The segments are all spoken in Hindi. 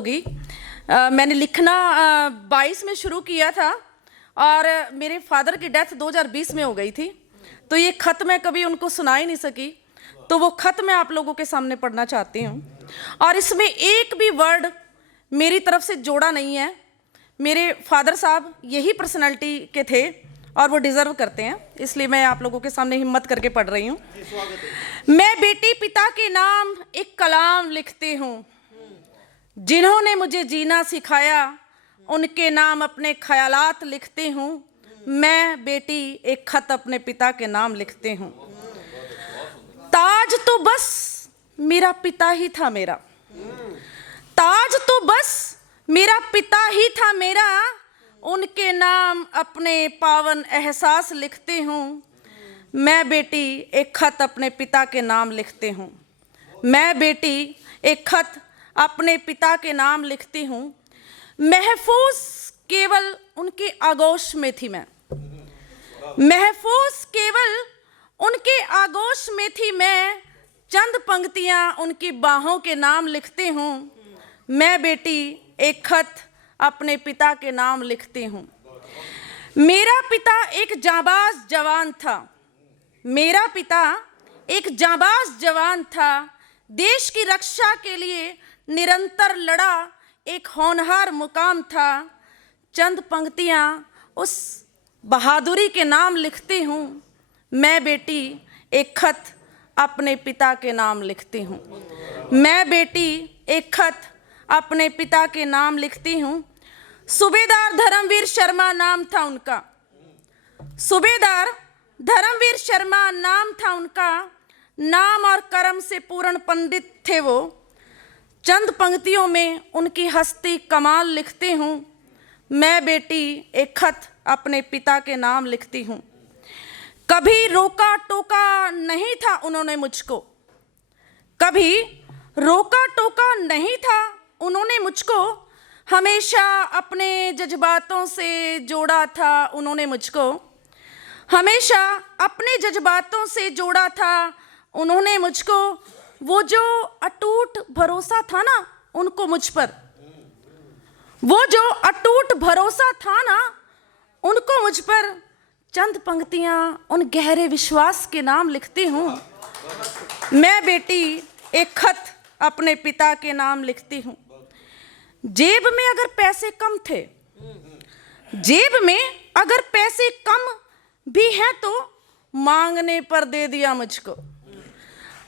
होगी। मैंने लिखना 22 में शुरू किया था और मेरे फादर की डेथ 2020 में हो गई थी, तो ये खत मैं कभी उनको सुना ही नहीं सकी। तो वो खत मैं आप लोगों के सामने पढ़ना चाहती हूँ और इसमें एक भी वर्ड मेरी तरफ से जोड़ा नहीं है। मेरे फादर साहब यही पर्सनालिटी के थे और वो डिज़र्व करते हैं, इसलिए मैं आप लोगों के सामने हिम्मत करके पढ़ रही हूँ। मैं बेटी पिता के नाम एक कलाम लिखती हूँ, जिन्होंने मुझे जीना सिखाया उनके नाम अपने ख्यालात लिखती हूँ। मैं बेटी एक खत अपने पिता के नाम लिखती हूँ। ताज तो बस मेरा पिता ही था मेरा, ताज तो बस मेरा पिता ही था मेरा, उनके नाम अपने पावन एहसास लिखती हूँ। मैं बेटी एक खत अपने पिता के नाम लिखती हूँ। मैं बेटी एक खत अपने पिता के नाम लिखती हूँ। महफूज केवल उनके आगोश में थी मैं, महफूज केवल उनके आगोश में थी मैं, चंद पंक्तियाँ उनकी बाहों के नाम लिखती हूँ। मैं बेटी एक खत अपने पिता के नाम लिखती हूँ। मेरा पिता एक जाबाज जवान था, मेरा पिता एक जाबाज जवान था, देश की रक्षा के लिए निरंतर लड़ा, एक होनहार मुकाम था। चंद पंक्तियाँ उस बहादुरी के नाम लिखती हूँ। मैं बेटी एक खत अपने पिता के नाम लिखती हूँ। मैं बेटी एक खत अपने पिता के नाम लिखती हूँ। सूबेदार धर्मवीर शर्मा नाम था उनका, सूबेदार धर्मवीर शर्मा नाम था उनका, नाम और कर्म से पूर्ण पंडित थे वो। चंद पंक्तियों में उनकी हस्ती कमाल लिखती हूँ। मैं बेटी एक खत अपने पिता के नाम लिखती हूँ। कभी रोका टोका नहीं था उन्होंने मुझको, कभी रोका टोका नहीं था उन्होंने मुझको, हमेशा अपने जज्बातों से जोड़ा था उन्होंने मुझको, हमेशा अपने जज्बातों से जोड़ा था उन्होंने मुझको। वो जो अटूट भरोसा था ना उनको मुझ पर, वो जो अटूट भरोसा था ना उनको मुझ पर, चंद पंक्तियाँ उन गहरे विश्वास के नाम लिखती हूँ। मैं बेटी एक खत अपने पिता के नाम लिखती हूँ। जेब में अगर पैसे कम थे, जेब में अगर पैसे कम भी हैं तो मांगने पर दे दिया मुझको,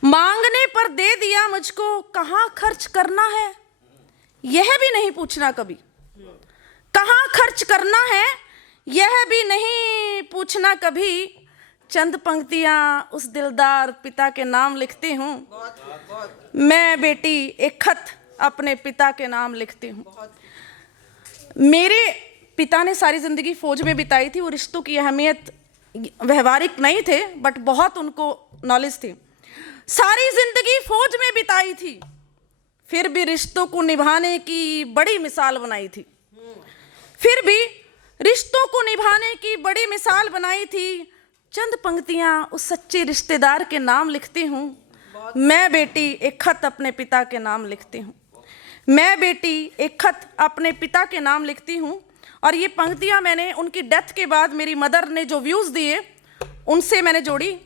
मांगने पर दे दिया मुझको। कहाँ खर्च करना है यह भी नहीं पूछना कभी, कहाँ खर्च करना है यह भी नहीं पूछना कभी। चंद पंक्तियाँ उस दिलदार पिता के नाम लिखती हूँ। मैं बेटी एक खत अपने पिता के नाम लिखती हूँ। मेरे पिता ने सारी ज़िंदगी फ़ौज में बिताई थी। वो रिश्तों की अहमियत व्यवहारिक नहीं थे बट बहुत उनको नॉलेज थी। सारी ज़िंदगी फ़ौज में बिताई थी, फिर भी रिश्तों को निभाने की बड़ी मिसाल बनाई थी, फिर भी रिश्तों को निभाने की बड़ी मिसाल बनाई थी। चंद पंक्तियाँ उस सच्चे रिश्तेदार के नाम लिखती हूँ। मैं बेटी एक खत अपने पिता के नाम लिखती हूँ। मैं बेटी एक खत अपने पिता के नाम लिखती हूँ। और ये पंक्तियाँ मैंने उनकी डेथ के बाद मेरी मदर ने जो व्यूज़ दिए उनसे मैंने जोड़ी।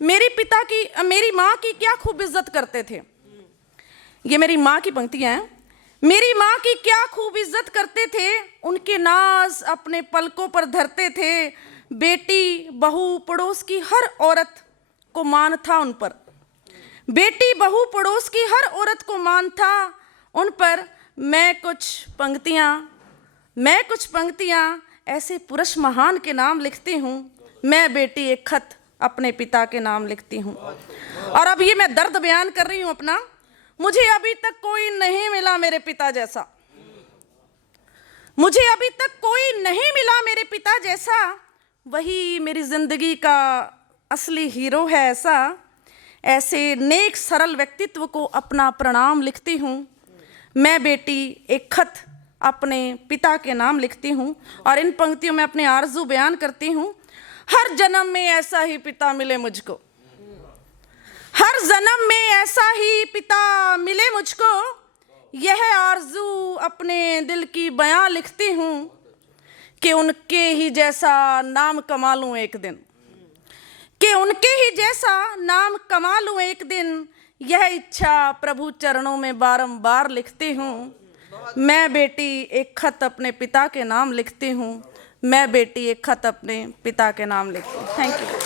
मेरी पिता की, मेरी माँ की क्या खूब इज्जत करते थे। ये मेरी माँ की पंक्तियाँ हैं। मेरी माँ की क्या खूब इज्जत करते थे, उनके नाज अपने पलकों पर धरते थे। बेटी बहू पड़ोस की हर औरत को मान था उन पर, बेटी बहू पड़ोस की हर औरत को मान था उन पर। मैं कुछ पंक्तियाँ ऐसे पुरुष महान के नाम लिखती हूँ। मैं बेटी एक खत अपने पिता के नाम लिखती हूँ। और अब ये मैं दर्द बयान कर रही हूँ अपना। मुझे अभी तक कोई नहीं मिला मेरे पिता जैसा, मुझे अभी तक कोई नहीं मिला मेरे पिता जैसा, वही मेरी जिंदगी का असली हीरो है ऐसा। ऐसे नेक सरल व्यक्तित्व को अपना प्रणाम लिखती हूँ। मैं बेटी एक खत अपने पिता के नाम लिखती हूँ। और इन पंक्तियों में अपने आरज़ू बयान करती हूँ। हर जन्म में ऐसा ही पिता मिले मुझको, हर जन्म में ऐसा ही पिता मिले मुझको, यह आरजू अपने दिल की बयां लिखती हूँ कि उनके ही जैसा नाम कमा लूं एक दिन, कि उनके ही जैसा नाम कमा लूं एक दिन। यह इच्छा प्रभु चरणों में बारंबार लिखती हूँ। मैं बेटी एक खत अपने पिता के नाम लिखती हूँ। मैं बेटी एक खत अपने पिता के नाम लिखती हूँ। Thank you.